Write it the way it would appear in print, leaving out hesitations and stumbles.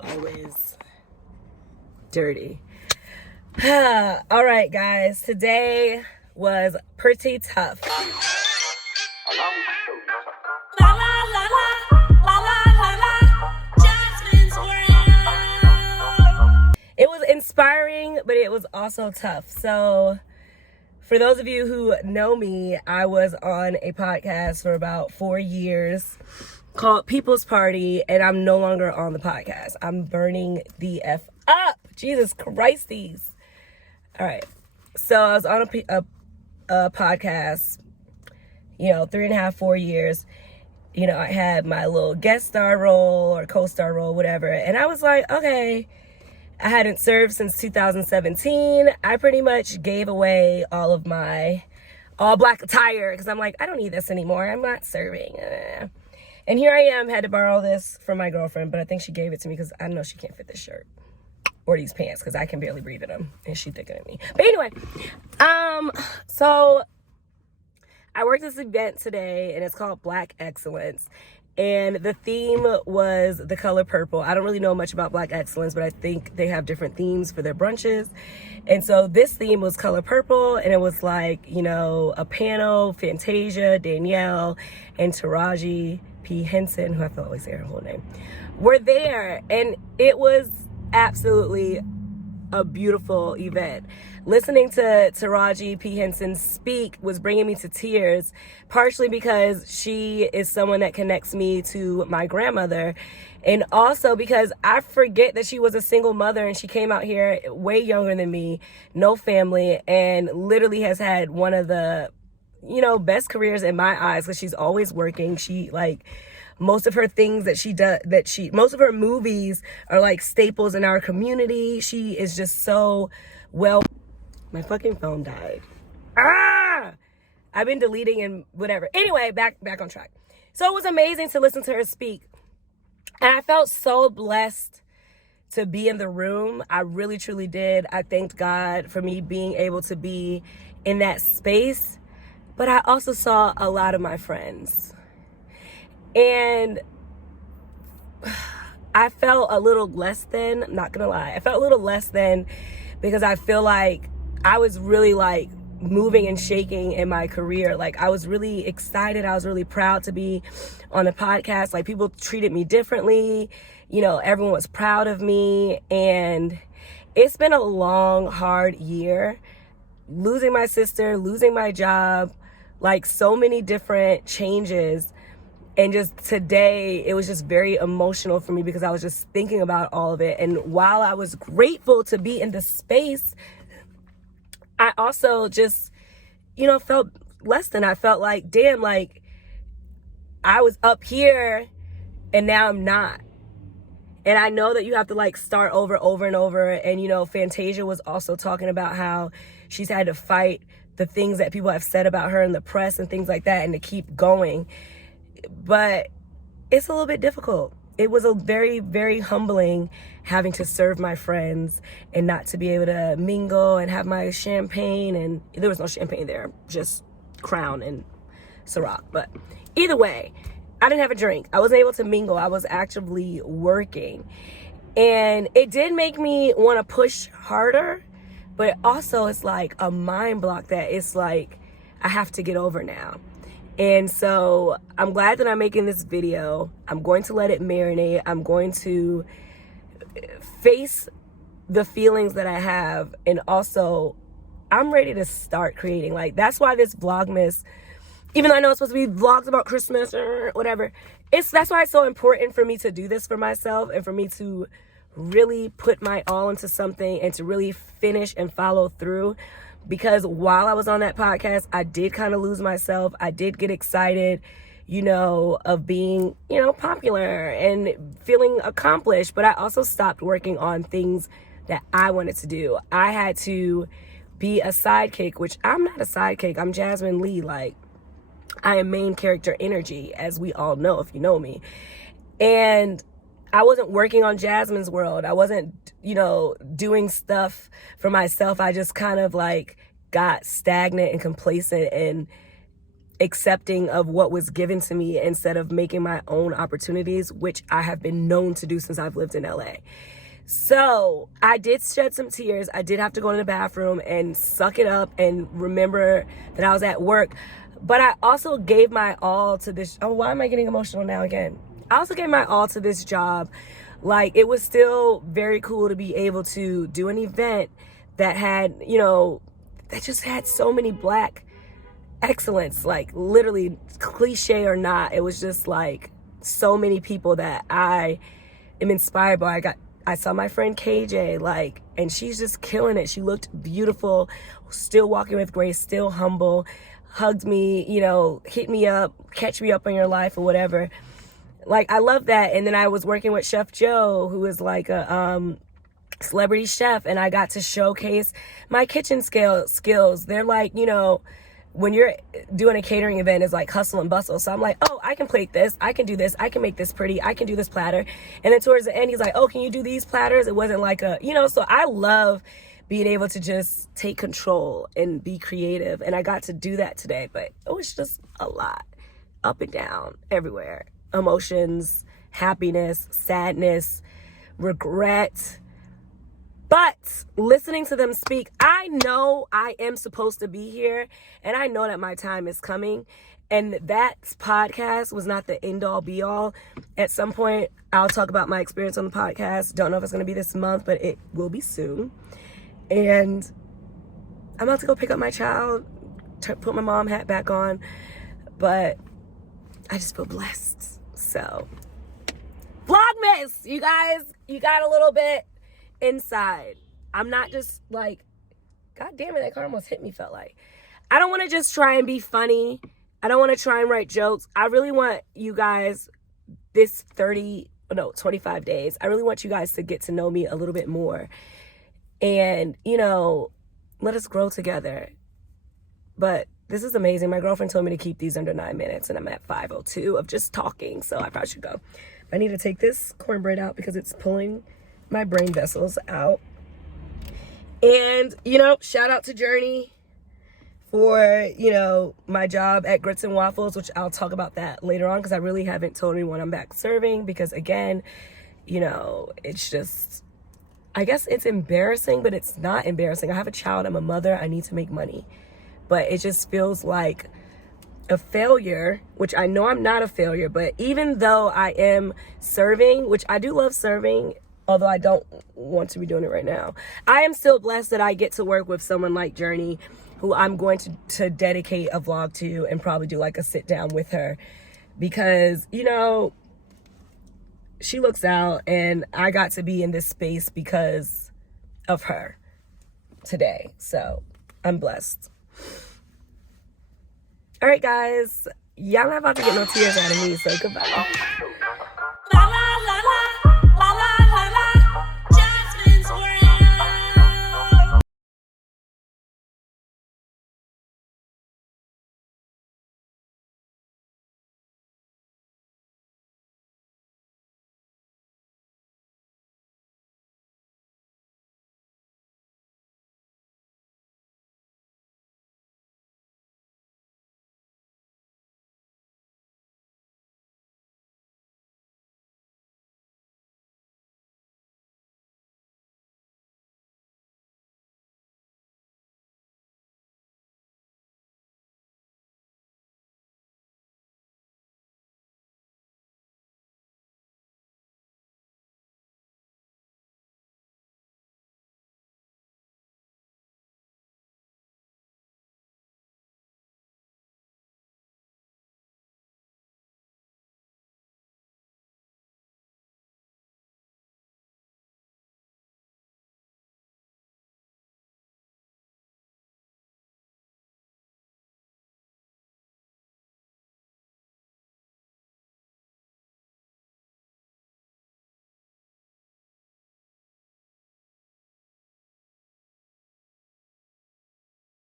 always dirty. All right, guys. Today was pretty tough. It was inspiring, but it was also tough. So for those of you who know me, I was on a podcast for about 4 years called People's Party, and I'm no longer on the podcast. I'm burning the F up. Jesus Christies. All right. So I was on a podcast, 3.5, 4 years. I had my little guest star role or co-star role, whatever. And I was like, okay, I hadn't served since 2017. I pretty much gave away all of my all black attire because I'm like, I don't need this anymore. I'm not serving. And here I am, had to borrow this from my girlfriend, but I think she gave it to me because I know she can't fit this shirt or these pants because I can barely breathe in them and she's thicker than me. But anyway, so I worked this event today and it's called Black Excellence. And the theme was the color purple. I don't really know much about Black Excellence, but I think they have different themes for their brunches. And so this theme was color purple, and it was like, a panel, Fantasia, Danielle, and Taraji P. Henson, who I can always say her whole name, were there. And it was absolutely a beautiful event. Listening to Taraji P. Henson speak was bringing me to tears, partially because she is someone that connects me to my grandmother, and also because I forget that she was a single mother and she came out here way younger than me, no family, and literally has had one of the, best careers in my eyes because she's always working. She most of her things that she does, most of her movies are like staples in our community. She is just so well. My fucking phone died. I've been deleting and whatever. Anyway, back on track. So it was amazing to listen to her speak. And I felt so blessed to be in the room. I really, truly did. I thanked God for me being able to be in that space. But I also saw a lot of my friends. And I felt a little less than, I'm not gonna lie. I felt a little less than because I feel like I was really moving and shaking in my career. I was really excited. I was really proud to be on a podcast. People treated me differently. Everyone was proud of me. And it's been a long, hard year. Losing my sister, losing my job, so many different changes. And just today, it was just very emotional for me because I was just thinking about all of it. And while I was grateful to be in the space, I also just, felt less than. I felt like, damn, I was up here and now I'm not. And I know that you have to start over and over. And, Fantasia was also talking about how she's had to fight the things that people have said about her in the press and things like that and to keep going. But it's a little bit difficult. It was a very, very humbling having to serve my friends and not to be able to mingle and have my champagne. And there was no champagne there, just Crown and Ciroc. But either way, I didn't have a drink. I wasn't able to mingle. I was actively working. And it did make me want to push harder. But also it's a mind block that it's I have to get over now. And so I'm glad that I'm making this video. I'm going to let it marinate. I'm going to face the feelings that I have. And also, I'm ready to start creating. That's why this Vlogmas, even though I know it's supposed to be vlogs about Christmas or whatever, that's why it's so important for me to do this for myself and for me to really put my all into something and to really finish and follow through. Because while I was on that podcast, I did kind of lose myself. I did get excited, of being, popular and feeling accomplished. But I also stopped working on things that I wanted to do. I had to be a sidekick, which I'm not a sidekick. I'm Jasmine Lee. I am main character energy, as we all know if you know me. And I wasn't working on Jasmine's world. I wasn't, doing stuff for myself. I just kind of got stagnant and complacent, and accepting of what was given to me instead of making my own opportunities, which I have been known to do since I've lived in LA. So I did shed some tears. I did have to go in the bathroom and suck it up and remember that I was at work. But I also gave my all to this. Oh, why am I getting emotional now again? I also gave my all to this job. Like, it was still very cool to be able to do an event that had, you know, that just had so many Black excellence, like literally, cliche or not. It was just like so many people that I am inspired by. I saw my friend KJ, like, and she's just killing it. She looked beautiful, still walking with grace, still humble, hugged me, you know, hit me up, catch me up on your life or whatever. Like, I love that. And then I was working with Chef Joe, who is like a celebrity chef, and I got to showcase my kitchen skills. They're like, you know, when you're doing a catering event, it's like hustle and bustle. So I'm like, oh, I can plate this, I can do this, I can make this pretty, I can do this platter. And then towards the end, he's like, oh, can you do these platters? It wasn't like a, you know, so I love being able to just take control and be creative. And I got to do that today, but it was just a lot, up and down, everywhere. Emotions, happiness, sadness, regret. But listening to them speak, I know I am supposed to be here, and I know that my time is coming. And that podcast was not the end all be all. At some point, I'll talk about my experience on the podcast. Don't know if it's going to be this month, but it will be soon. And I'm about to go pick up my child, put my mom hat back on. But I just feel blessed. So, Vlogmas, you guys, you got a little bit inside. I'm not just like, God damn it, that car almost hit me, felt like. I don't want to just try and be funny. I don't want to try and write jokes. I really want you guys, this 25 days, I really want you guys to get to know me a little bit more. And, you know, let us grow together. But this is amazing. My girlfriend told me to keep these under 9 minutes, and I'm at 5:02 of just talking, so I probably should go. I need to take this cornbread out because it's pulling my brain vessels out. And, you know, shout out to Journey for, you know, my job at Grits and Waffles, which I'll talk about that later on because I really haven't told anyone I'm back serving because, again, you know, it's just, I guess it's embarrassing, but it's not embarrassing. I have a child. I'm a mother. I need to make money. But it just feels like a failure, which I know I'm not a failure, but even though I am serving, which I do love serving, although I don't want to be doing it right now, I am still blessed that I get to work with someone like Journey, who I'm going to dedicate a vlog to and probably do like a sit down with her because, you know, she looks out and I got to be in this space because of her today. So I'm blessed. All right, guys, y'all not about to get no tears out of me, so goodbye.